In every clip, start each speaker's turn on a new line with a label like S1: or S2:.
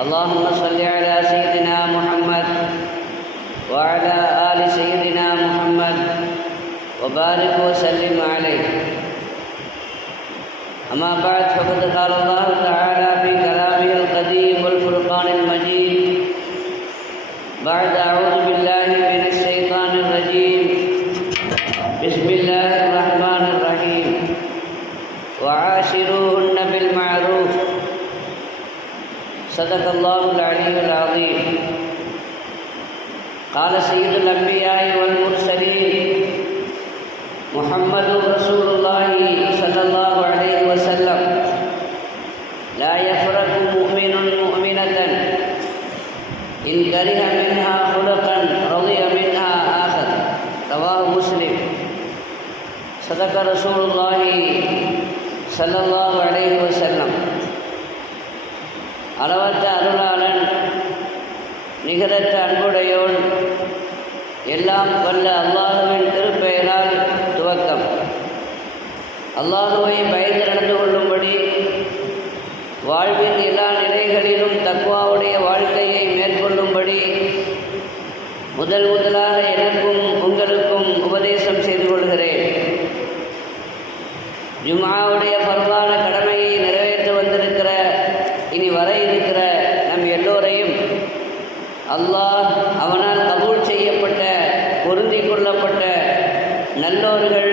S1: اللهم صل على سيدنا محمد وعلى آل سيدنا محمد وبارك وسلم عليه. أما بعد فقد قال الله تعالى في எல்லா நிலைகளிலும் தக்குவாவுடைய வாழ்க்கையை மேற்கொள்ளும்படி முதல் முதலாக எனக்கும் உங்களுக்கும் உபதேசம் செய்து கொள்கிறேன். ஜுமாவுடைய பர்வான கடமையை நிறைவேற்ற வந்திருக்கிற இனி வர இருக்கிற நம் எல்லோரையும் அல்லாஹ் அவனால் கபூல் செய்யப்பட்ட பொருந்திக் கொள்ளப்பட்ட நல்லோர்கள்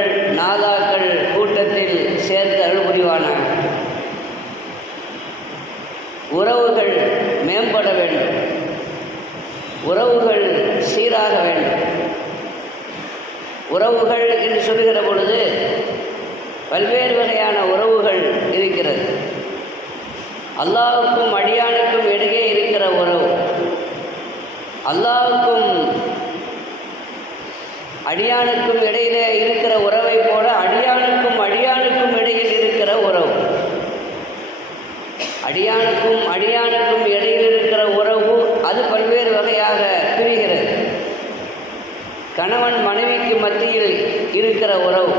S1: உறவுகள் சீராக வேண்டும். உறவுகள் என்று சொல்லுகிற பொழுது பல்வேறு வகையான உறவுகள் இருக்கிறது. அல்லாவுக்கும் அடியானுக்கும் இடையே இருக்கிற உறவு. அல்லாவுக்கும் அடியானுக்கும் இடையிலே இருக்கிற உறவை போல அடியானுக்கும் அடியானுக்கும் இடையில் இருக்கிற உறவு. அடியானுக்கும் அடியானுக்கும் இடையில் இருக்கிற உறவு அது பல்வேறு வகையாக பிரிகிறது கணவன் மனைவிக்கு மத்தியில் இருக்கிற உறவு.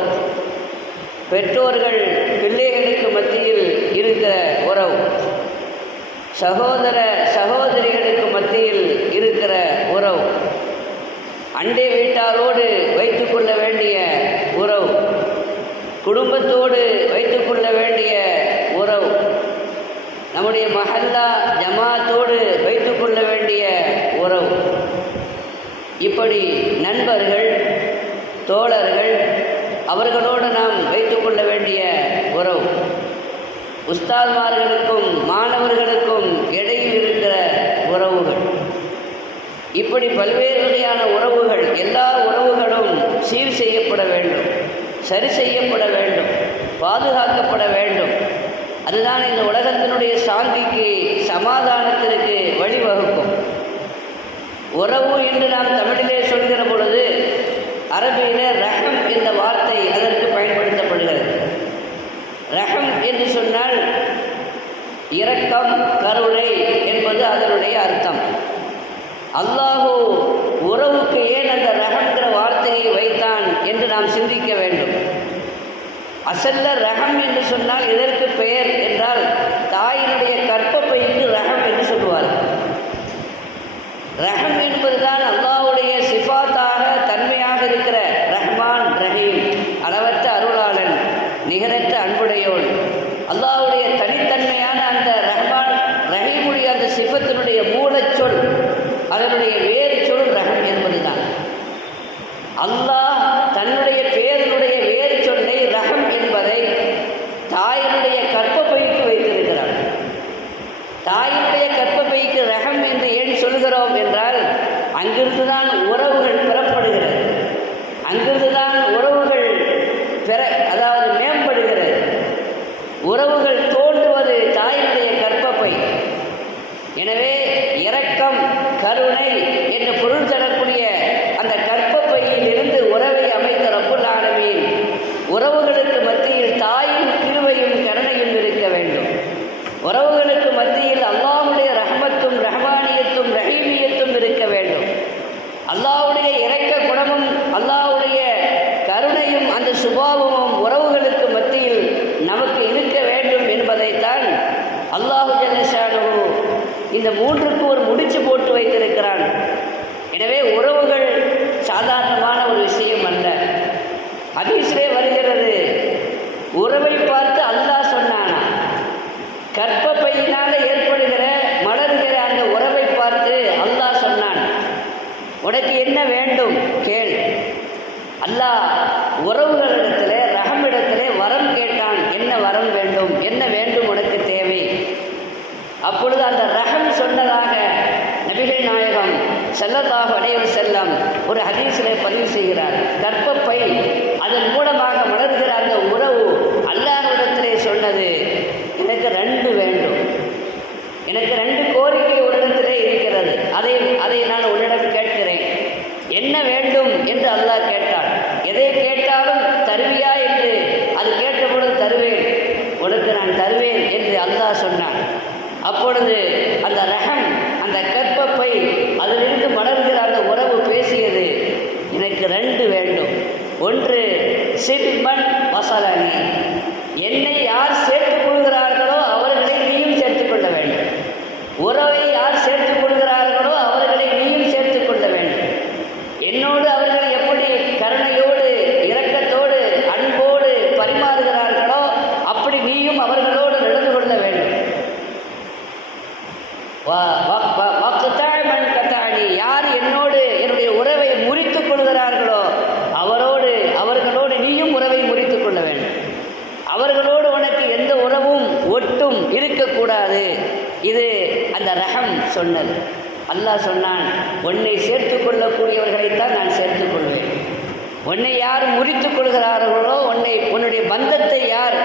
S1: பெற்றோர்கள் பிள்ளைகளுக்கு மத்தியில் இருக்கிற உறவு. சகோதர சகோதரிகளுக்கு மத்தியில் இருக்கிற உறவு. அண்டை வீட்டாரோடு வைத்துக்கொள்ள வேண்டிய உறவு. குடும்பத்தோடு வைத்துக்கொள்ள வேண்டிய உறவு. நம்முடைய மஹல்லா ஜமாத்தோடு வைத்துக்கொள்ள வேண்டிய உறவு. இப்படி நண்பர்கள் தோழர்கள் அவர்களோடு நாம் வைத்துக்கொள்ள வேண்டிய உறவு. உஸ்தாத்மார்களுக்கும் மாணவர்களுக்கும் இடையில் இருக்கிற உறவுகள். இப்படி பல்வேறு வகையான உறவுகள் எல்லா உறவுகளும் சீர் செய்யப்பட வேண்டும் சரி செய்யப்பட வேண்டும் பாதுகாக்கப்பட வேண்டும். அதுதான் இந்த உலகத்தினுடைய சாந்திக்கு சமாதானத்திற்கு வழிவகுக்கும். உறவு என்று நாம் தமிழிலே சொல்கிற பொழுது அரபியில ரஹம் என்ற வார்த்தை அதற்கு பயன்படுத்தப்படுகிறது. ரஹம் என்று சொன்னால் இரக்கம் கருணை என்பது அதனுடைய அர்த்தம். அல்லாஹு உறவுக்கு ஏன் அந்த ரகம்ங்கிற வார்த்தையை வைத்தான் என்று நாம் சிந்திக்க வேண்டும். அசல்ல ரகம் என்று சொன்னால் இதற்கு பெயர் என்றால் தாயினுடைய கற்பப்பைக்கு ரகம் என்று சொல்லுவார்கள். ரஹம் என்பதுதான் அல்லாஹ் சொன்னது. அல்லாஹ் சொன்னான் உன்னை சேர்த்து கொள்ளக்கூடியவர்களைத்தான் நான் சேர்த்து கொள்வேன். உன்னை யார் முறித்து கொள்கிறார்களோ உன்னை உன்னுடைய பந்தத்தை யார்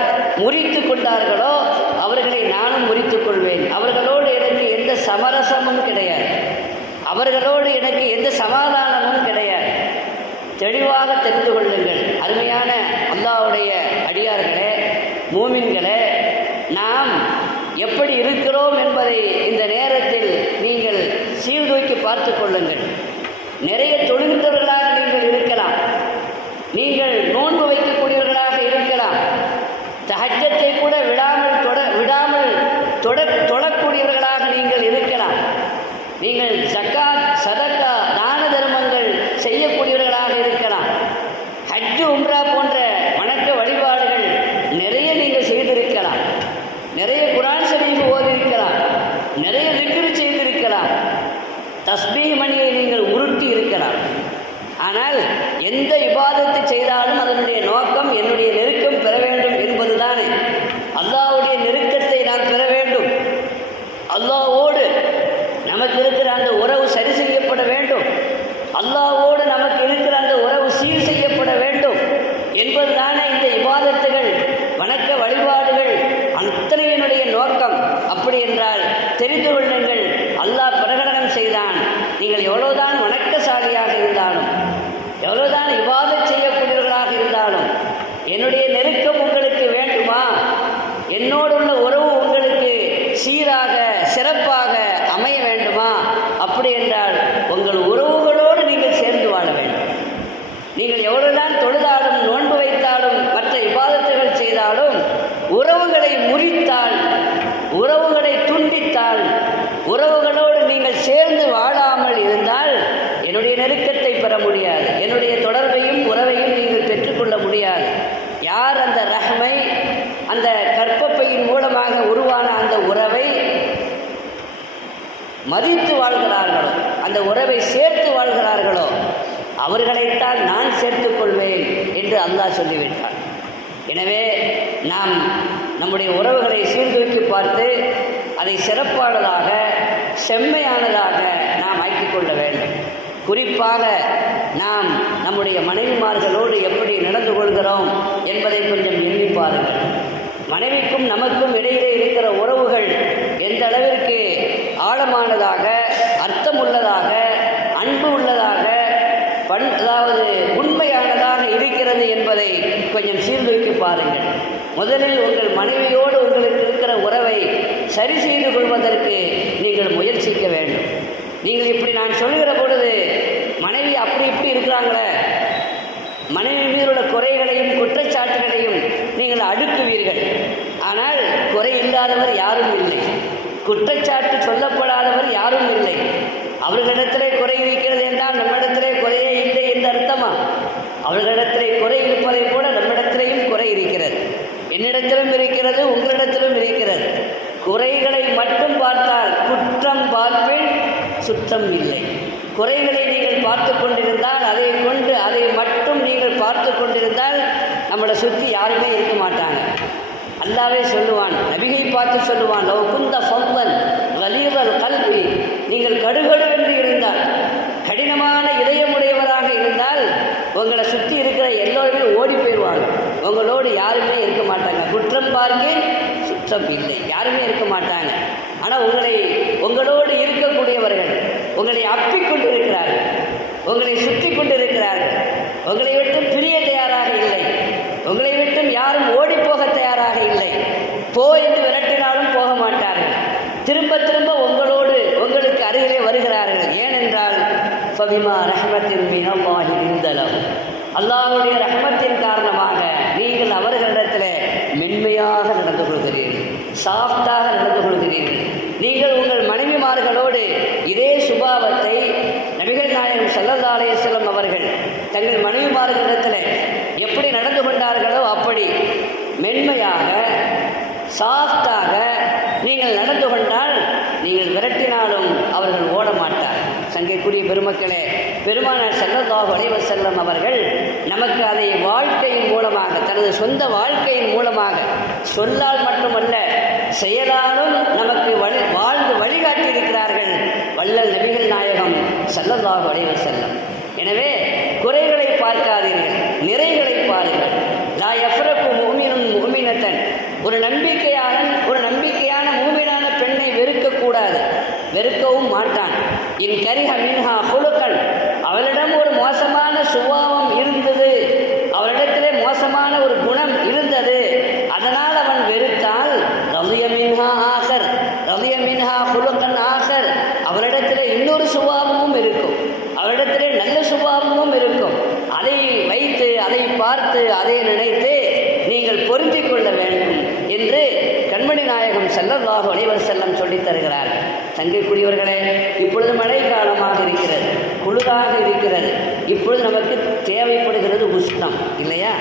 S1: முறித்து கொண்டார்களோ அவர்களை நானும் முறித்து கொள்வேன். அவர்களோடு எனக்கு எந்த சமரசமும் கிடையாது. அவர்களோடு எனக்கு எந்த சமாதானமும் கிடையாது. தெளிவாக தெரிந்து கொள்ளுங்கள். அருமையான அல்லாவுடைய அடியார்களே மூமின்களே நாம் எப்படி இருக்கிறோம் என்பதை இந்த நேரத்தில் நீங்கள் சீர்தூக்கி பார்த்து கொள்ளுங்கள். நிறைய தொழுகின்றவர்களாக நீங்கள் இருக்கலாம். நீங்கள் நோன்பு வைக்கக்கூடியவர்களாக இருக்கலாம். தகச்சத்தை கூட விழா வேண்டுமா அப்படி என்றால் உங்கள் உறவுகளோடு நீங்கள் சேர்ந்து வாழ வேண்டும். நீங்கள் எவ்வளவுதான் தொழுதாலும் நோன்பு வைத்தாலும் மற்ற விவாதத்துகள் செய்தாலும் உறவுகளை முறித்தால் உறவு அந்த உறவை சேர்த்து வாழ்கிறார்களோ அவர்களைத்தான் நான் சேர்த்துக் கொள்வேன் என்று அல்லாஹ் சொல்லிவிட்டார் எனவே நாம் நம்முடைய உறவுகளை சீர்தூக்கி பார்த்து அதை சிறப்பானதாக செம்மையானதாக நாம் ஆக்கிக்கொள்ள வேண்டும். குறிப்பாக நாம் நம்முடைய மனைவிமார்களோடு எப்படி நடந்து கொள்கிறோம் என்பதை கொஞ்சம் எண்ணி பாருங்கள். மனைவிக்கும் நமக்கும் இடையிலே இருக்கிற உறவுகள் எந்த அளவிற்கு ஆழமானதாக அதாவது உண்மை அங்கதாக இருக்கிறது என்பதை கொஞ்சம் சீர்தூக்கி பாருங்கள். முதலில் உங்கள் மனைவியோடு உங்களுக்கு இருக்கிற உறவை சரி செய்து கொள்வதற்கு நீங்கள் முயற்சிக்க வேண்டும். நீங்கள் இப்படி நான் சொல்கிற பொழுது மனைவி அப்படி இப்படி இருக்கிறாங்களே. மனைவி மீதுள்ள குறைகளையும் குற்றச்சாட்டுகளையும் நீங்கள் அடுக்குவீர்கள். ஆனால் குறை இல்லாதவர் யாரும் இல்லை. குற்றச்சாட்டு சொல்லப்படாதவர் யாரும் இல்லை. அவர்களிடத்திலே குறை இருக்கிறது என்றால் நம்மிடத்திலே குறையே இல்லை என்று அர்த்தமா? அவர்களிடத்திலே குறை இருப்பதை போல நம்மிடத்திலேயும் குறை இருக்கிறது. என்னிடத்திலும் இருக்கிறது உங்களிடத்திலும் இருக்கிறது. குறைகளை மட்டும் பார்த்தால் குற்றம் பார்ப்பேன் சுத்தம் இல்லை. குறைகளை நீங்கள் பார்த்து கொண்டிருந்தால் அதை கொண்டு அதை மட்டும் நீங்கள் பார்த்து கொண்டிருந்தால் நம்மளை சுற்றி யாருமே இருக்க மாட்டாங்க. அல்லாவே சொல்லுவான் நபிகை பார்த்து சொல்லுவான் லவ் குந்த ஃபவ்வன் வலிவல் கல் நீங்கள் கடுகடுவென்று இருந்தால் கடினமான இதயமுடையவராக இருந்தால் உங்களை சுற்றி இருக்கிற எல்லோருமே ஓடி போயிடுவாங்க. உங்களோடு யாருமே இருக்க மாட்டாங்க. குற்றம் பார்க்க சுற்றம் இல்லை. யாருமே இருக்க மாட்டாங்க. ஆனால் உங்களை உங்களோடு இருக்கக்கூடியவர்கள் உங்களை அப்பிக் கொண்டு இருக்கிறார்கள் உங்களை சுற்றி கொண்டு இருக்கிறார்கள் உங்களை விட்டும் பிரிய தயாராக இல்லை. உங்களை விட்டும் யாரும் ஓடி போக தயாராக இல்லை. போ என்று விரட்டினாலும் போக மாட்டார்கள். திரும்ப திரும்ப உங்களோடு உங்களுக்கு அருகிலே வருகிறார்கள் ஏனென்றால் ஃபபிமா ரஹமத்தின் மினவாகி இந்தலம் அல்லாஹ்வுடைய ரஹமத்தின் காரணமாக நீங்கள் அவர்களிடத்தில் மென்மையாக நடந்து கொள்கிறீர்கள் சாஃப்டாக நடந்து கொள்கிறீர்கள். நீங்கள் உங்கள் மனைவிமார்களோடு இதே சுபாவத்தை நபிகள் நாயகம் சல்லல்லா அலையம் அவர்கள் தங்கள் மனைவிமார்களிடத்தில் எப்படி நடந்து கொண்டார்களோ அப்படி மென்மையாக சாஃப்டாக நீங்கள் நடந்து கொண்டால் நீங்கள் விரட்டினாலும் அவர்கள் ஓட மாட்டார் பெருமக்களே பெருமானார் செல்லதாக வளைவ செல்லம் அவர்கள் நமக்கு அதை வாழ்க்கையின் மூலமாக தனது சொந்த வாழ்க்கையின் மூலமாக சொல்லால் மட்டுமல்ல செயலாலும் நமக்கு வழி வாழ்ந்து வழிகாட்டி இருக்கிறார்கள் வள்ளல் நபிகள் நாயகம் செல்லதாக வளைவ செல்லம் எனவே குறைகளை பார்க்காதீர்கள் நிறைகளை பாருங்கள். லா எஃப்ரப்பு மூமினும் மூமினத்தன் ஒரு நம்பிக்கையாளன் ஒரு நம்பிக்கையான மூமினான பெண்ணை வெறுக்கக்கூடாது. வெறுக்கவும் மாட்டான். என் கரிக மின்ஹா புழுக்கன் அவளிடம் ஒரு மோசமான சுபாவம் இருந்தது அவளிடத்திலே மோசமான ஒரு குணம் இருந்தது அதனால் அவன் வெறுத்தால் ரவிய மின்ஹா ஆகர் ரவிய மின்ஹா புழுக்கன் ஆகர் அவளிடத்திலே இன்னொரு சுபாவமும் இருக்கும் அவரிடத்திலே நல்ல சுபாவமும் இருக்கும் அதை வைத்து அதை பார்த்து அதை நினைத்து நீங்கள் பொருந்தி கொள்ள வேண்டும் என்று கண்மணி நாயகம் செல்லல்லாஹு அலைவர் செல்லம் சொல்லித் தருகிறார் சங்கைக்குரியவர்களே இப்பொழுது மழை காலமாக இருக்கிறது குளிராக இருக்கிறது இப்பொழுது நமக்கு தேவைப்படுகிறது உஷ்ணம் இல்லையா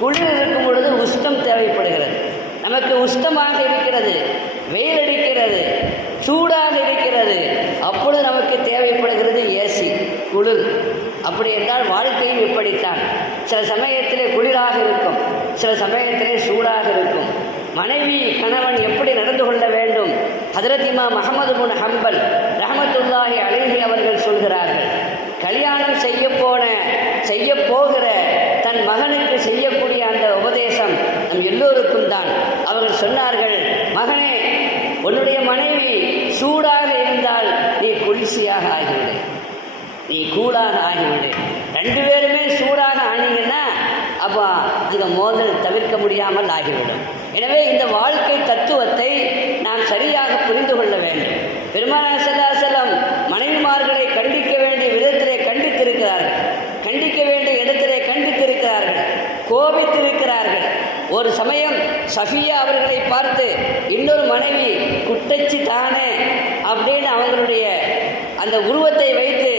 S1: குளிர் இருக்கும் பொழுது உஷ்ணம் தேவைப்படுகிறது நமக்கு உஷ்ணமாக இருக்கிறது வெயில் அடிக்கிறது சூடாக இருக்கிறது அப்பொழுது நமக்கு தேவைப்படுகிறது ஏசி குளிர். அப்படி என்றால் வாழ்க்கையும் இப்படித்தான். சில சமயத்திலே குளிராக இருக்கும் சில சமயத்திலே சூடாக இருக்கும். மனைவி கணவன் எப்படி நடந்து கொள்ள வேண்டும்? ஹதரத்திமா மஹமது முன் ஹம்பல் ரஹமத்துல்லாஹி அழகி அவர்கள் சொல்கிறார்கள் கல்யாணம் செய்ய போன செய்ய போகிற தன் மகனுக்கு செய்யக்கூடிய அந்த உபதேசம் நம் எல்லோருக்கும் தான். அவர்கள் சொன்னார்கள் மகனே உன்னுடைய மனைவி சூடாக இருந்தால் நீ குளிர்ச்சியாக ஆகிவிடு. நீ கூடாக ஆகிவிடு. ரெண்டு பேருமே சூடாக ஆனீங்கன்னா அப்போ இந்த மோதல் தவிர்க்க முடியாமல் ஆகிவிடும். எனவே இந்த வாழ்க்கை தத்துவத்தை நாம் சரியாக புரிந்து கொள்ள வேண்டும். பெருமாள் செல்லம் மனைவிமார்களை கண்டிக்க வேண்டிய விதத்திலே கண்டித்திருக்கிறார்கள் கண்டிக்க வேண்டிய இடத்திலே கண்டித்திருக்கிறார்கள் கோபித்திருக்கிறார்கள் ஒரு சமயம் சஃபியா அவர்களை பார்த்து இன்னொரு மனைவி குட்டச்சி தானே? அப்படின்னு அவங்களுடைய அந்த உருவத்தை வைத்து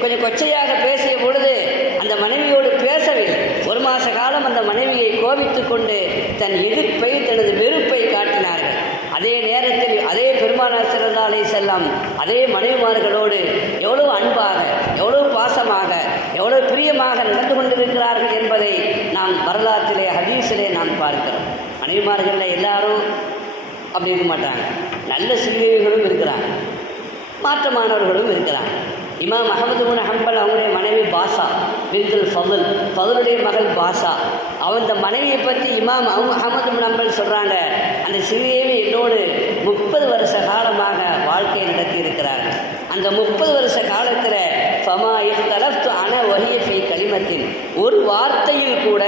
S1: கொஞ்சம் கொச்சையாக பேசிய பொழுது அந்த மனைவியோடு பேசவில்லை. ஒரு மாத காலம் அந்த மனைவியை கோபித்து கொண்டு தன் எதிர்ப்பை தனது வெறுப்பை காட்டினார்கள். அதே நேரம் பெருமானார் சிறந்த அலை செல்லம் அதே மனைவிமார்களோடு எவ்வளவு அன்பாக எவ்வளவு பாசமாக எவ்வளவு பிரியமாக நடந்து கொண்டிருக்கிறார்கள் என்பதை நாம் வரலாற்றிலே ஹதீஸிலே நாம் பார்க்கிறோம். மனைவிமார்களில் எல்லாரும் அப்படி இருக்க மாட்டாங்க. நல்ல சிறுமிகளும் இருக்கிறாங்க. மாற்றமானவர்களும் இருக்கிறாங்க. இமாம் அகமது முன் ஹம்பல் அவங்களுடைய மனைவி பாஷா பிந்துல் ஃபதுல் ஃபதுலுடைய மகள் பாஷா அந்த மனைவியை பற்றி இமாம் அவங்க அகமது முன் ஹம்பல் சொல்கிறாங்க அந்த சிறியவி என்னோடு முப்பது வருஷ காலமாக வாழ்க்கை நடத்தி இருக்கிறார்கள் அந்த முப்பது வருஷ காலத்தில் ஃபமா இஃப்தலஃப்து அன வஹிய ஃபீ ஒரு வார்த்தையில் கூட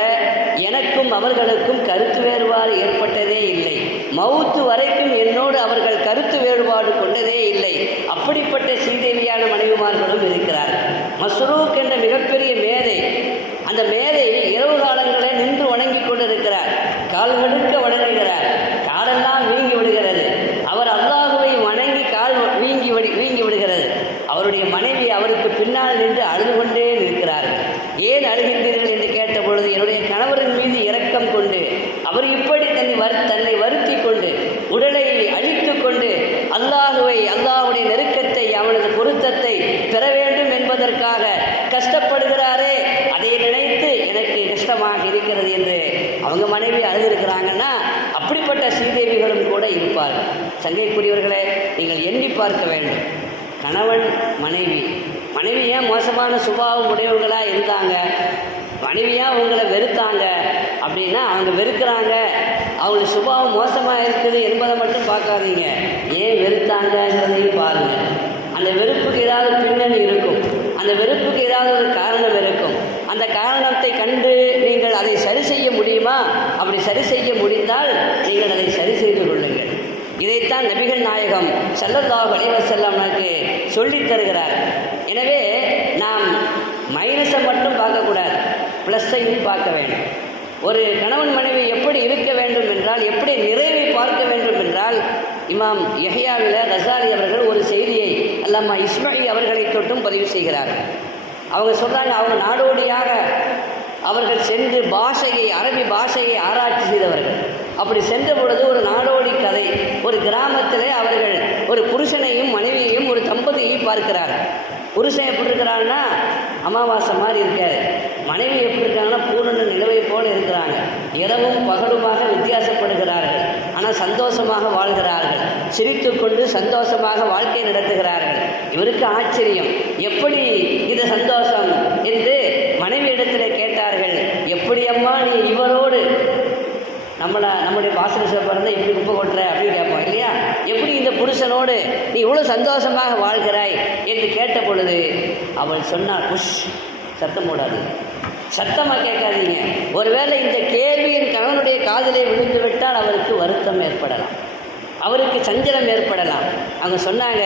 S1: எனக்கும் அவர்களுக்கும் கருத்து வேறுபாடு ஏற்பட்டதே இல்லை. மவுத்து வரைக்கும் என்னோடு அவர்கள் கருத்து வேறுபாடு கொண்டதே இல்லை. அப்படிப்பட்ட சீதேவியான மனைவிமார்களும் இருக்கிறார்கள். மஸ்ரூக் என்ற மிகப்பெரிய மேதை அந்த மேதை இரவு காலங்களில் நின்று வணங்கி கொண்டிருக்கிறார் கால் கடுக்க வணங்குகிறார் காலெல்லாம் வீங்கி விடுகிறது அவர் அல்லாஹுவை வணங்கி கால் வீங்கி விடு வீங்கி விடுகிறது அவருடைய மனைவி அவருக்கு பின்னால் நின்று அழுது கொண்டே நிற்கிறார்கள் ஏன் அழுகின்றீர்கள் என்று கேட்ட பொழுது என்னுடைய கணவரின் மீது இரக்கம் கொண்டு அவர் இப்படி தன்னை வரு தன்னை வருத்தி கொண்டு உடலை அழித்து கொண்டு அல்லாஹுவை அல்லாஹுடைய நெருக்கத்தை அவனது பொருத்தத்தை பெற வேண்டும் என்பதற்காக கஷ்டப்படுகிறாரே அதை நினைத்து எனக்கு கஷ்டமாக இருக்கிறது என்று அவங்க மனைவி அழுதிருக்கிறாங்கன்னா அப்படிப்பட்ட ஸ்ரீதேவிகளும் கூட இருப்பார்கள் சங்கைக்குரியவர்களே நீங்கள் எண்ணி பார்க்க வேண்டும் கணவன் மனைவி. மனைவி ஏன் மோசமான சுபாவம் உடையவங்களாக இருந்தாங்க? மனைவியா உங்களை வெறுத்தாங்க? அப்படின்னா அவங்க வெறுக்கிறாங்க. அவங்களுக்கு சுபாவம் மோசமாக இருக்குது என்பதை மட்டும் பார்க்காதீங்க. ஏன் வெறுத்தாங்கங்கிறதையும் பாருங்கள் அந்த வெறுப்புக்கு ஏதாவது பின்னணி இருக்கும். அந்த வெறுப்புக்கு ஏதாவது ஒரு காரணம் இருக்கும். அந்த காரணத்தை கண்டு நீங்கள் அதை சரி செய்ய முடியுமா? அப்படி சரி செய்ய முடிந்தால் நீங்கள் அதை சரி செய்து கொள்ளுங்கள். இதைத்தான் நபிகள் நாயகம் செல்லதாக செல்லம் வஸல்லமக்கு சொல்லி தருகிறார். எனவே நாம் மைனஸை மட்டும் பார்க்கக்கூடாது. ப்ளஸ்ஸையும் பார்க்க வேண்டும். ஒரு கணவன் மனைவி எப்படி இருக்க வேண்டும் என்றால் எப்படி நிறைவை பார்க்க வேண்டும் என்றால் இமாம் யஹ்யாவில ரசாலி அவர்கள் ஒரு செய்தியை அல்லாமா இஸ்மாயில் அவர்களை தொட்டும் பதிவு செய்கிறார். அவங்க சொல்கிறாங்க அவங்க நாடோடியாக அவர்கள் சென்று பாஷையை அரபி பாஷையை ஆராய்ச்சி செய்தவர்கள். அப்படி சென்ற பொழுது ஒரு நாடோடி கதை. ஒரு கிராமத்தில் அவர்கள் ஒரு புருஷனையும் மனைவியையும் ஒரு தம்பதியையும் பார்க்கிறார்கள் புருஷன் எப்படி இருக்கிறான்னா அமாவாசை மாதிரி இருக்காரு. மனைவி எப்படி இருக்காங்கன்னா பூரண நிலவை போல இருக்கிறாங்க. இரவும் பகலுமாக வித்தியாசப்படுகிறார்கள். ஆனால் சந்தோஷமாக வாழ்கிறார்கள். சிரித்துக்கொண்டு சந்தோஷமாக வாழ்க்கை நடத்துகிறார்கள். இவருக்கு ஆச்சரியம். எப்படி இது சந்தோஷம் என்று மனைவி இடத்துல கேட்டார்கள். எப்படி அம்மா நீ இவரோடு நம்மளை நம்முடைய பாசன சிவப்பிறந்த எப்படி குப்பை கொட்டுற அப்படின்னு கேட்போம் இல்லையா? எப்படி இந்த புருஷனோடு நீ இவ்வளோ சந்தோஷமாக வாழ்கிறாய் என்று கேட்ட பொழுது அவள் சொன்னாள் புஷ் சத்தம் போடாது. சத்தமாக கேட்காதீங்க. ஒருவேளை இந்த கேள்வியின் கணவனுடைய காதலை விழுந்து விட்டால் அவருக்கு வருத்தம் ஏற்படலாம். அவருக்கு சஞ்சலம் ஏற்படலாம். அவங்க சொன்னாங்க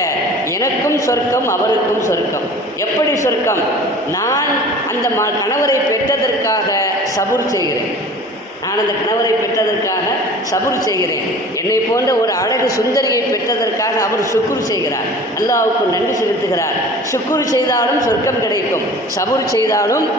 S1: எனக்கும் சொர்க்கம் அவருக்கும் சொர்க்கம். எப்படி சொர்க்கம்? நான் அந்த ம கணவரை பெற்றதற்காக சபுர் செய்கிறேன். நான் அந்த கணவரை பெற்றதற்காக சபுர் செய்கிறேன். என்னை போன்ற ஒரு அழகு சுந்தரியை பெற்றதற்காக அவர் சுக்குர் செய்கிறார். அல்லாவுக்கு நன்றி செலுத்துகிறார். சுக்குர் செய்தாலும் சொர்க்கம் கிடைக்கும். சபுர் செய்தாலும்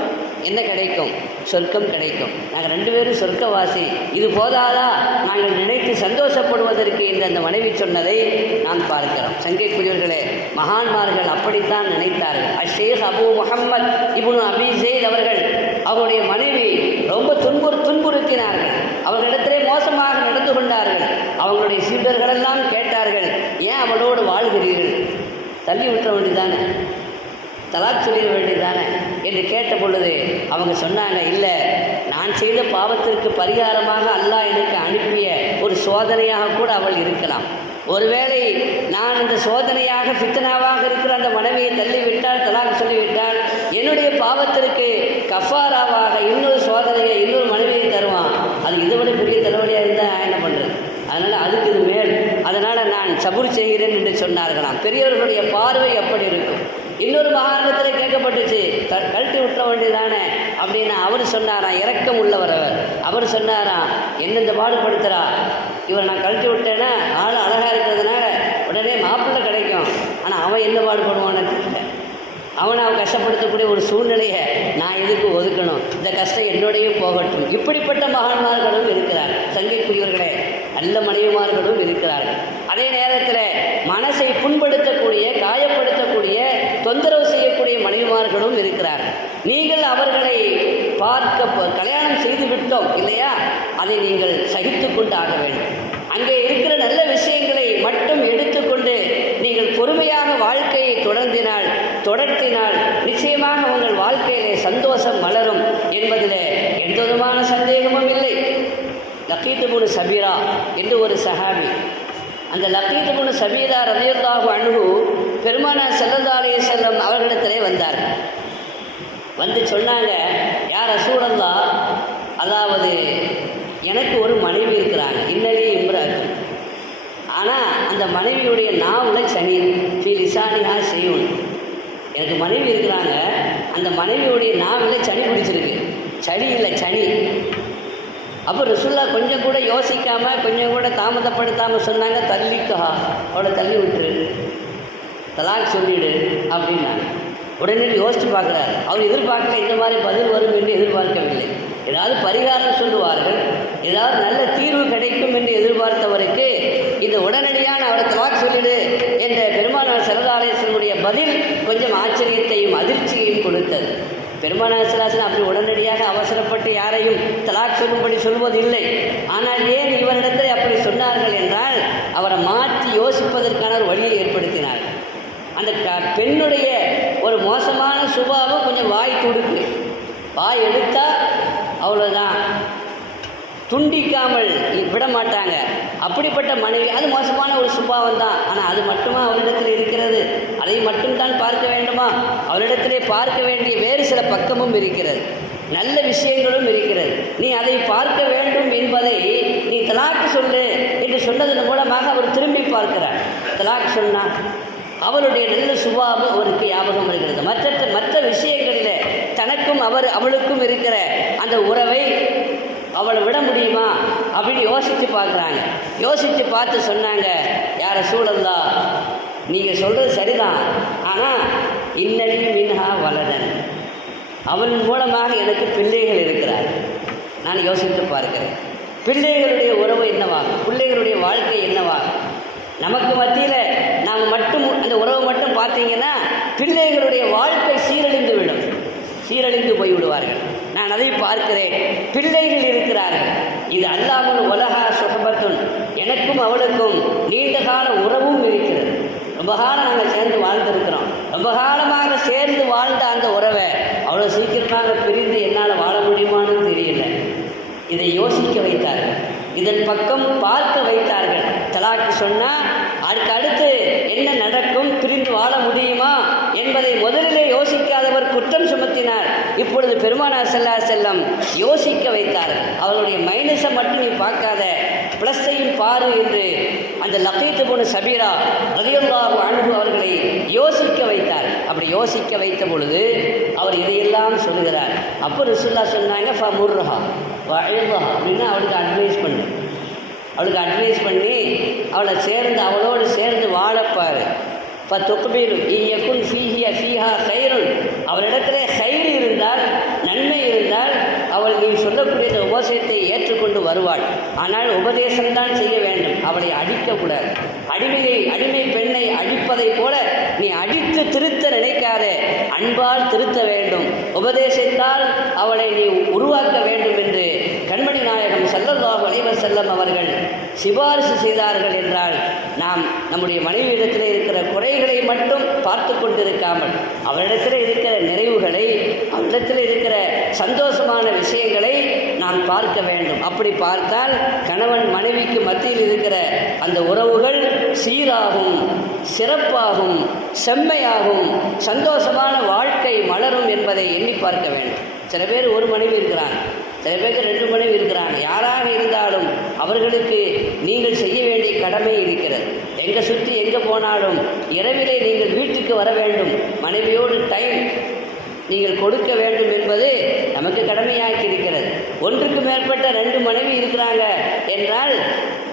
S1: என்ன கிடைக்கும்? சொர்க்கம் கிடைக்கும். நாங்கள் ரெண்டு பேரும் சொர்க்கவாசி. இது போதாதா? நாங்கள் நினைத்து சந்தோஷப்படுவதற்கு என்று அந்த மனைவி சொன்னதை நாம் பார்க்கிறோம். சங்கைக்குரியவர்களே மகான்மார்கள் அப்படித்தான் நினைத்தார்கள். அஷேக் அபு முகம்மது இப்னு அபிசேத் அவர்கள் அவருடைய மனைவி ரொம்ப துன்புறு துன்புறுத்தினார்கள். அவர்களிடத்திலே மோசமாக நடந்து கொண்டார்கள். அவங்களுடைய சீடர்களெல்லாம் கேட்டார்கள் ஏன் அவளோடு வாழ்கிறீர்கள்? தள்ளி விட்டுற வேண்டியதானே தலாக் சொல்லிட வேண்டியதானே என்று கேட்ட பொழுது அவங்க சொன்னாங்க இல்லை நான் செய்த பாவத்திற்கு பரிகாரமாக அல்லாஹ் எனக்கு அனுப்பிய ஒரு சோதனையாக கூட அவள் இருக்கலாம். ஒருவேளை நான் அந்த சோதனையாக சித்தனாவாக இருக்கிற அந்த மனைவியை தள்ளிவிட்டால் தலாக் சொல்லிவிட்டால் என்னுடைய பாவத்திற்கு கஃபாராவாக இன்னொரு சோதனையை இன்னொரு மனைவியை தருவான். அது இதுவிட பெரிய தலைவலியாக இருந்தால் என்ன பண்ணுறது அதனால் அதுக்கு இது மேல். அதனால் நான் சபுர் செய்கிறேன் என்று சொன்னார்களாம். பெரியவர்களுடைய பார்வை எப்படி இருக்கும். இன்னொரு மகாணத்தில் கேட்கப்பட்டுச்சு கழட்டி விட்ட வேண்டியதானே? அப்படின்னு அவர் சொன்னாராம். இரக்கம் உள்ளவர் அவர். அவர் சொன்னாராம் என்னெந்த பாடுபடுத்துகிறா இவரை நான் கழட்டி விட்டேன்னா ஆள் அழகாக இருக்கிறதுனால உடனே மாப்பிள்ளை கிடைக்கும். ஆனால் அவன் என்ன பாடுபடுவான்னு அவனை அவன் கஷ்டப்படுத்தக்கூடிய ஒரு சூழ்நிலையை நான் எதுக்கு ஒதுக்கணும்? இந்த கஷ்டம் என்னோடையும் போகட்டும். இப்படிப்பட்ட மகான்மார்களும் இருக்கிறார் சங்கைக்குரியவர்களே நல்ல மனைவிமார்களும் இருக்கிறார்கள். அதே நேரத்தில் மனசை புண்படுத்தக்கூடிய காயப்படுத்தக்கூடிய தொந்தரவு செய்யக்கூடிய மனைவிமார்களும் இருக்கிறார்கள். நீங்கள் அவர்களை பார்க்க கல்யாணம் செய்து விட்டோம் இல்லையா? அதை நீங்கள் சகித்து கொண்டு ஆக வேண்டும். அங்கே இருக்கிற நல்ல விஷயங்கள் மட்டும் எடுத்துக்கொண்டு நீங்கள் பொறுமையாக வாழ்க்கையை தொடர்ந்தினால் தொடர்த்தினால் நிச்சயமாக உங்கள் வாழ்க்கையிலே சந்தோஷம் மலரும் என்பதில் எந்த விதமான சந்தேகமும் இல்லை. லக்கீத்துபுன் சபீரா என்று ஒரு சஹாபி. அந்த லக்கீத்துமுன்னு சபீதா ரலியல்லாஹு அணுகு பெருமானார் செல்லந்தாலே செல்லம் அவர்களிடத்திலே வந்தார். வந்து சொன்னாங்க யார் அசூரந்தா அதாவது எனக்கு ஒரு மனைவி இருக்கிறாங்க. இன்னலே இம்ராக்கு ஆனால் அந்த மனைவியுடைய நாவில் சனி ஃபீ லிசானிஹா செய்யும் எனக்கு மனைவி இருக்கிறாங்க. அந்த மனைவியுடைய நாவில் சனி பிடிச்சிருக்கு. சளி இல்லை சனி அப்போ ரசுல்லா கொஞ்சம் கூட யோசிக்காமல் கொஞ்சம் கூட தாமதப்படுத்தாமல் சொன்னாங்க தள்ளிக்கா அவளை தள்ளி விட்டுரு. தலாக் சொல்லிடு அப்படின்னாங்க. உடனே யோசித்து பார்க்குறாரு. அவர் எதிர்பார்க்கல இந்த மாதிரி பதில் வரும் என்று எதிர்பார்க்கவில்லை. ஏதாவது பரிகாரம் சொல்லுவார்கள். ஏதாவது நல்ல தீர்வு கிடைக்கும் என்று எதிர்பார்த்தவருக்கு இந்த உடனடியான அவரை தலாக் சொல்லிடு என்ற பெருமானார் சரதாலேசனுடைய பதில் கொஞ்சம் ஆச்சரியத்தையும் அதிர்ச்சியையும் கொடுத்தது. பெருமானார் சிலாசன் அப்படி உடனடியாக அவசரப்பட்டு யாரையும் தலாக் சொல்லும்படி சொல்வதில்லை. ஆனால் ஏன் இவரிடத்தில் அப்படி சொன்னார்கள் என்றால் அவரை மாற்றி யோசிப்பதற்கான ஒரு வழியை ஏற்படுத்தினார் அந்த க- பெண்ணுடைய ஒரு மோசமான சுபாவம் கொஞ்சம் வாய் துடுக்கு வாய் எடுத்தா அவ்வளோதான் துண்டிக்காமல் விட மாட்டாங்க அப்படிப்பட்ட மனைவி அது மோசமான ஒரு சுபாவம் தான் ஆனால் அது மட்டுமா அவரிடத்தில் இருக்கிறது? அதை மட்டும்தான் பார்க்க வேண்டுமா? அவரிடத்திலே பார்க்க வேண்டிய வேறு சில பக்கமும் இருக்கிறது. நல்ல விஷயங்களும் இருக்கிறது. நீ அதை பார்க்க வேண்டும் என்பதை நீ தலாக்கு சொல்லு என்று சொன்னதன் மூலமாக அவர் திரும்பி பார்க்கிறார். தலாக் சொன்னா அவருடைய நல்ல சுபாவம் அவருக்கு ஞாபகம் வருகிறது. மற்ற மற்ற விஷயங்களில் தனக்கும் அவர் அவளுக்கும் இருக்கிற அந்த உறவை அவளை விட முடியுமா அப்படின்னு யோசித்து பார்க்குறாங்க. யோசித்து பார்த்து சொன்னாங்க யார சூழல்லா? நீங்கள் சொல்கிறது சரிதான். ஆனால் இன்னடி மின்ஹா வளரன் அவன் மூலமாக எனக்கு பிள்ளைகள் இருக்கிறார். நான் யோசித்து பார்க்கிறேன். பிள்ளைகளுடைய உறவு என்னவாகும்? பிள்ளைகளுடைய வாழ்க்கை என்னவாகும்? நமக்கு மத்தியில் நாம் மட்டும் அந்த உறவு மட்டும் பார்த்தீங்கன்னா பிள்ளைகளுடைய வாழ்க்கை சீரழிந்து விடும். சீரழிந்து போய் விடுவார்கள் நான் அதை பார்க்கிறேன். பிள்ளைகள் இருக்கிறார்கள். இது அல்லாமல் உலக சுகபத்துன் எனக்கும் அவளுக்கும் நீண்ட கால உறவும் இருக்கிறது. ரொம்ப காலம் நாங்கள் சேர்ந்து வாழ்ந்திருக்கிறோம். ரொம்ப காலமாக சேர்ந்து வாழ்ந்த அந்த உறவை அவ்வளோ சீக்கிரமாக பிரிந்து என்னால் வாழ முடியுமான்னு தெரியல. இதை யோசிக்க வைத்தார்கள். இதன் பக்கம் பார்க்க வைத்தார்கள். தலாக்கு சொன்னால் அதுக்கு அடுத்து என்ன நடக்கும்? பிரிந்து வாழ முடியுமா? என்பதை முதலிலே யோசிக்காதவர் குற்றம் சுமத்தினார். இப்பொழுது பெருமானார் செல்லா செல்லம் யோசிக்க வைத்தார். அவருடைய மைனஸை மட்டும் நீ பார்க்காத. ப்ளஸ்ஸையும் பாரு என்று அந்த லக்கீத்து போன சபீரா ரதியுல்லாஹு அன்பு அவர்களை யோசிக்க வைத்தார். அப்படி யோசிக்க வைத்த பொழுது அவர் இதையெல்லாம் சொல்லுகிறார். அப்போ ரிசுல்லா சொன்னாங்க ஃப முர்ரஹா வழுவா அப்படின்னு அவளுக்கு அட்வைஸ் பண்ணு. அவளுக்கு அட்வைஸ் பண்ணி அவளை சேர்ந்து அவளோடு சேர்ந்து வாழப்பாரு. இப்போ தொக்குபீரு இயக்குன் ஃபீஹிய ஃபீஹா கயிறுன் அவளிடத்திலே கயிறு இருந்தால் நன்மை இருந்தால் அவள் நீ சொல்லக்கூடிய இந்த உபதேசத்தை ஏற்றுக்கொண்டு வருவாள். ஆனால் உபதேசம்தான் செய்ய வேண்டும். அவளை அடிக்கக்கூடாது அடிமையை அடிமை பெண்ணை அடிப்பதைப் போல நீ அடித்து திருத்த நினைக்காதே. அன்பால் திருத்த வேண்டும். உபதேசித்தால் அவளை நீ உருவாக்க வேண்டும் என்று நாயகம் அலைவர் செல்லம் அவர்கள் சிபாரிசு செய்தார்கள் என்றால் நாம் நம்முடைய மனைவியிடத்தில் இருக்கிற குறைகளை மட்டும் பார்த்து கொண்டிருக்காமல் அவரிடத்தில் இருக்கிற நிறைவுகளை அவரிடத்தில் இருக்கிற சந்தோஷமான விஷயங்களை நாம் பார்க்க வேண்டும். அப்படி பார்த்தால் கணவன் மனைவிக்கு மத்தியில் இருக்கிற அந்த உறவுகள் சீராகும் சிறப்பாகும் செம்மையாகும் சந்தோஷமான வாழ்க்கை மலரும் என்பதை எண்ணி பார்க்க வேண்டும். சில பேர் ஒரு மனைவி இருக்கிறாங்க சில பேருக்கு ரெண்டு மனைவி இருக்கிறாங்க. யாராக இருந்தாலும் அவர்களுக்கு நீங்கள் செய்ய வேண்டிய கடமை இருக்கிறது. எங்கே சுற்றி எங்கே போனாலும் இரவிலே நீங்கள் வீட்டுக்கு வர வேண்டும். மனைவியோடு டைம் நீங்கள் கொடுக்க வேண்டும் என்பது நமக்கு கடமையாக்கி இருக்கிறது. ஒன்றுக்கு மேற்பட்ட ரெண்டு மனைவி இருக்கிறாங்க என்றால்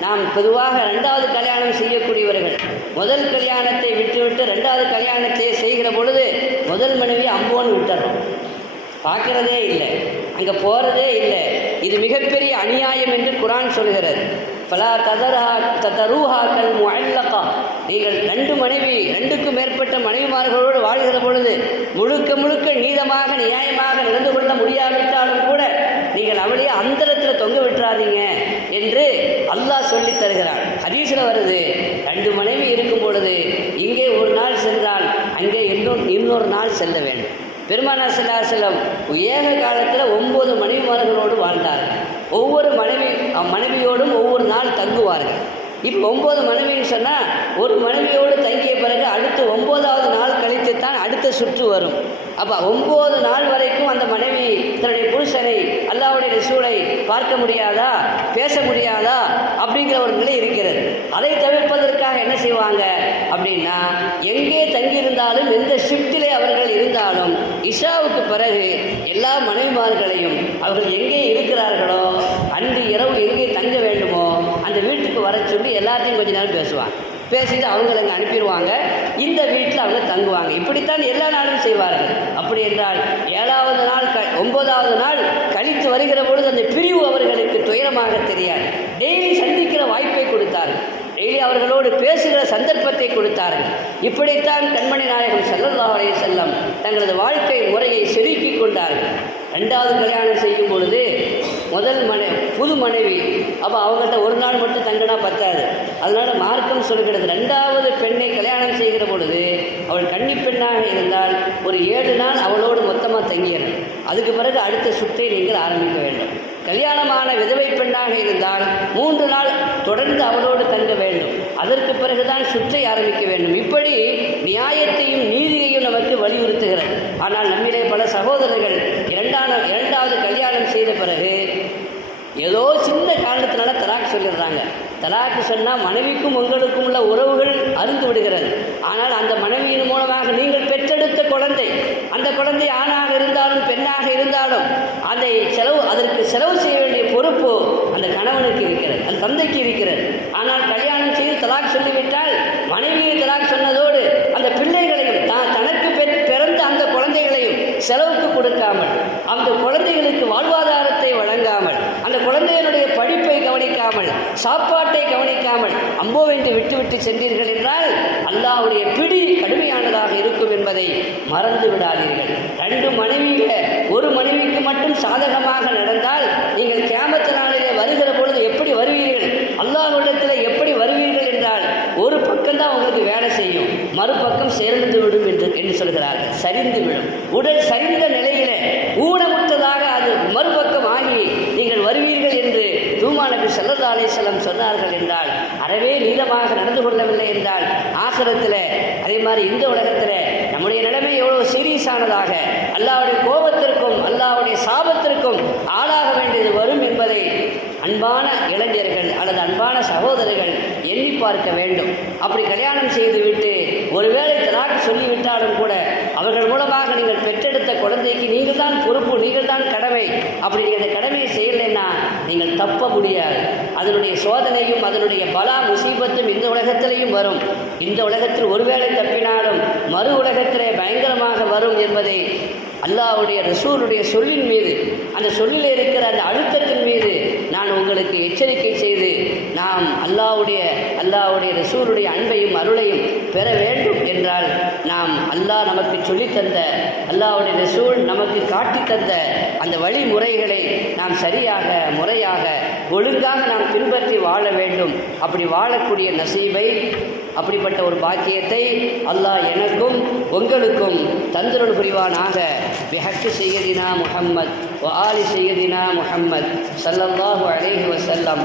S1: நாம் பொதுவாக ரெண்டாவது கல்யாணம் செய்யக்கூடியவர்கள். முதல் கல்யாணத்தை விட்டுவிட்டு ரெண்டாவது கல்யாணத்தை செய்கிற பொழுது முதல் மனைவி அம்போன்னு விட்டுறோம் பார்க்கிறதே இல்லை. அங்கே போகிறதே இல்லை. இது மிகப்பெரிய அநியாயம் என்று குரான் சொல்கிறது பலா ததரா ததரூஹாக்கள் முஅல்லகா. நீங்கள் ரெண்டு மனைவி ரெண்டுக்கும் மேற்பட்ட மனைவிமார்களோடு வாழ்கிற பொழுது முழுக்க முழுக்க நீளமாக நியாயமாக நடந்து கொள்ள முடியாவிட்டாலும் கூட நீங்கள் அவளையே அந்தரத்தில் தொங்க விட்டுறாதீங்க என்று அல்லாஹ் சொல்லி தருகிறார் ஹதீஸில் வருது ரெண்டு மனைவி இருக்கும் பொழுது இங்கே ஒரு நாள் சென்றால் அங்கே இன்னொரு இன்னொரு நாள் செல்ல வேண்டும். பெருமானா செல்லாசலம் ஏக காலத்தில் ஒன்பது மனைவிமார்களோடு வாழ்ந்தார்கள். ஒவ்வொரு மனைவி மனைவியோடும் ஒவ்வொரு நாள் தங்குவார்கள். இப்போ ஒம்பது மனைவின்னு சொன்னால் ஒரு மனைவியோடு தங்கிய பிறகு அடுத்து ஒம்பதாவது நாள் கழித்து தான் அடுத்த சுற்று வரும். அப்போ ஒம்பது நாள் வரைக்கும் அந்த மனைவி தன்னுடைய புருஷனை அல்லாவுடைய ரிசூலை பார்க்க முடியாதா பேச முடியாதா அப்படிங்கிற ஒரு நிலை இருக்கிறது. அதை தவிர்ப்பதற்காக என்ன செய்வாங்க? அப்படின்னா எங்கே தங்கியிருந்தாலும் எந்த ஷிஃப்டிலே அவர்கள் இருந்தாலும் இஷாவுக்கு பிறகு எல்லா மனைவிமார்களையும் அவர்கள் எங்கே இருக்கிறார்களோ அன்று இரவு எங்கே தங்க வேண்டுமோ அந்த வீட்டுக்கு வர சொல்லி எல்லாத்தையும் கொஞ்ச நேரம் பேசுவாங்க. பேசிட்டு அவங்கள அங்கே அனுப்பிடுவாங்க. இந்த வீட்டில் அவங்க தங்குவாங்க. இப்படித்தான் எல்லா நாளும் செய்வார்கள். அப்படி என்றால் ஏழாவது நாள் க ஒன்பதாவது நாள் கழித்து வருகிற பொழுது அந்த பிரிவு அவர்களுக்கு துயரமாக தெரியாது. டெய்லி சந்திக்கிற வாய்ப்பை கொடுத்தார்கள். டெய்லி அவர்களோடு பேசுகிற சந்தர்ப்பத்தை கொடுத்தார்கள். இப்படித்தான் கண்மணி நாயகம் ஸல்லல்லாஹு செல்லம் தங்களது வாழ்க்கை முறையை செதுக்கிக் கொண்டார்கள். ரெண்டாவது கல்யாணம் செய்யும் பொழுது முதல் மனை புது மனைவி அப்போ அவங்கள்ட்ட ஒரு நாள் மட்டும் தங்கினா பத்தாது. அதனால மார்க்கம் சொல்கிறது ரெண்டாவது பெண்ணை கல்யாணம் செய்கிற பொழுது அவள் கன்னி பெண்ணாக இருந்தால் ஒரு ஏழு நாள் அவளோடு மொத்தமாக தங்கிடணும் அதுக்கு பிறகு அடுத்த சுற்றை நீங்கள் ஆரம்பிக்க வேண்டும். கல்யாணமான விதவை பெண்ணாக இருந்தால் மூன்று நாள் தொடர்ந்து அவரோடு தங்க வேண்டும். அதற்கு பிறகுதான் சுற்றை ஆரம்பிக்க வேண்டும். இப்படி நியாயத்தையும் நீதியையும் நமக்கு வலியுறுத்துகிறது. ஆனால் நம்மிலே பல சகோதரர்கள் இரண்டாவது இரண்டாவது கல்யாணம் செய்த பிறகு ஏதோ சின்ன காரணத்தினால தலாக் சொல்லிடுறாங்க. தலாக்கு சொன்னால் மனைவிக்கும் உங்களுக்கும் உள்ள உறவுகள் அருந்து விடுகிறது. ஆனால் அந்த மனைவியின் மூலமாக நீங்கள் பெற்றெடுத்த குழந்தை அந்த குழந்தை ஆணாக இருந்தாலும் பெண்ணாக இருந்தாலும் அதை செலவு அதற்கு செலவு செய்ய வேண்டிய பொறுப்பு அந்த கணவனுக்கு இருக்கிறது அந்த தந்தைக்கு இருக்கிறது. ஆனால் கல்யாணம் செய்து தலாக் சொல்லிவிட்டால் மனைவியை தலாக் சொன்னதோடு அந்த பிள்ளைகளையும் தான் தனக்கு பெற் பிறந்த அந்த குழந்தைகளையும் செலவுக்கு கொடுக்காமல் அந்த குழந்தைகளுக்கு வாழ்வாதாரத்தை வழங்காமல் அந்த குழந்தைகளுடைய படிப்பை கவனிக்காமல் சாப்பாட்டை கவனிக்காமல் அம்போ என்று விட்டுவிட்டு சென்றீர்கள் என்றால் அல்லாவுடைய பிடி கடுமையானதாக இருக்கும் என்பதை மறந்து விடாதீர்கள். ரெண்டு மனைவியில ஒரு மனைவிக்கு மட்டும் சாதகமாக நடந்தால் நீங்கள் கேமத்த நாளிலே வருகிற பொழுது எப்படி வருவீர்கள்? அல்லாஹ்விடத்தில் எப்படி வருவீர்கள் என்றால் ஒரு பக்கம் தான் உங்களுக்கு வேலை செய்யும். மறுபக்கம் சேர்ந்து விடும் என்று என்று சொல்கிறார்கள். சரிந்து விடும் உடல் சரிந்த நிலையில ஊனம் அது மறுபக்கம் ஆகி நீங்கள் வருவீர்கள் என்று தூமா நபி ஸல்லல்லாஹு அலிசல்லம் சொன்னார்கள் என்றால் அறவே நீளமாக நடந்து கொள்ளவில்லை என்றால் ஆசிரத்தில் அதே மாதிரி இந்த உலகத்தில் நம்முடைய நிலைமை எவ்வளோ சீரியஸானதாக அல்லாவுடைய கோபத்திற்கும் அல்லாவுடைய சாபத்திற்கும் ஆளாக வேண்டியது வரும் என்பதை அன்பான இளைஞர்கள் அல்லது அன்பான சகோதரர்கள் எண்ணி பார்க்க வேண்டும். அப்படி கல்யாணம் செய்துவிட்டு ஒருவேளை தலாக்கு சொல்லிவிட்டாலும் கூட அவர்கள் மூலமாக நீங்கள் பெற்றெடுத்த குழந்தைக்கு நீங்கள் தான் பொறுப்பு நீங்கள் தான் கடமை. அப்படி நீங்கள் அந்த கடமையை செய்யலைன்னா நீங்கள் தப்ப முடியாது. அதனுடைய சோதனையும் அதனுடைய பலா முசீபத்தும் இந்த உலகத்திலையும் வரும். இந்த உலகத்தில் ஒருவேளை தப்பினாலும் மறு உலகத்திலே பயங்கரமாக வரும் என்பதை அல்லாவுடைய ரசூலுடைய சொல்லின் மீது அந்த சொல்லில் இருக்கிற அந்த அழுத்தத்தின் மீது நான் உங்களுக்கு எச்சரிக்கை செய்து நாம் அல்லாஹ்வுடைய அல்லாவுடைய ரசூலுடைய அன்பையும் அருளையும் பெற வேண்டும் என்றால் நாம் அல்லாஹ் நமக்கு சொல்லித்தந்த தந்த ரசூல் நமக்கு காட்டி தந்த அந்த வழிமுறைகளை நாம் சரியாக முறையாக ஒழுங்காக நாம் பின்பற்றி வாழ வேண்டும். அப்படி வாழக்கூடிய நசீபை அப்படிப்பட்ட ஒரு பாக்கியத்தை அல்லாஹ் எனக்கும் உங்களுக்கும் தந்திரல் புரிவானாக. பிஹக்கு செய்யதினா முஹம்மத் ஆலி செய்யதினா முஹம்மத் சல்லல்லாஹு அலைஹி வசல்லம்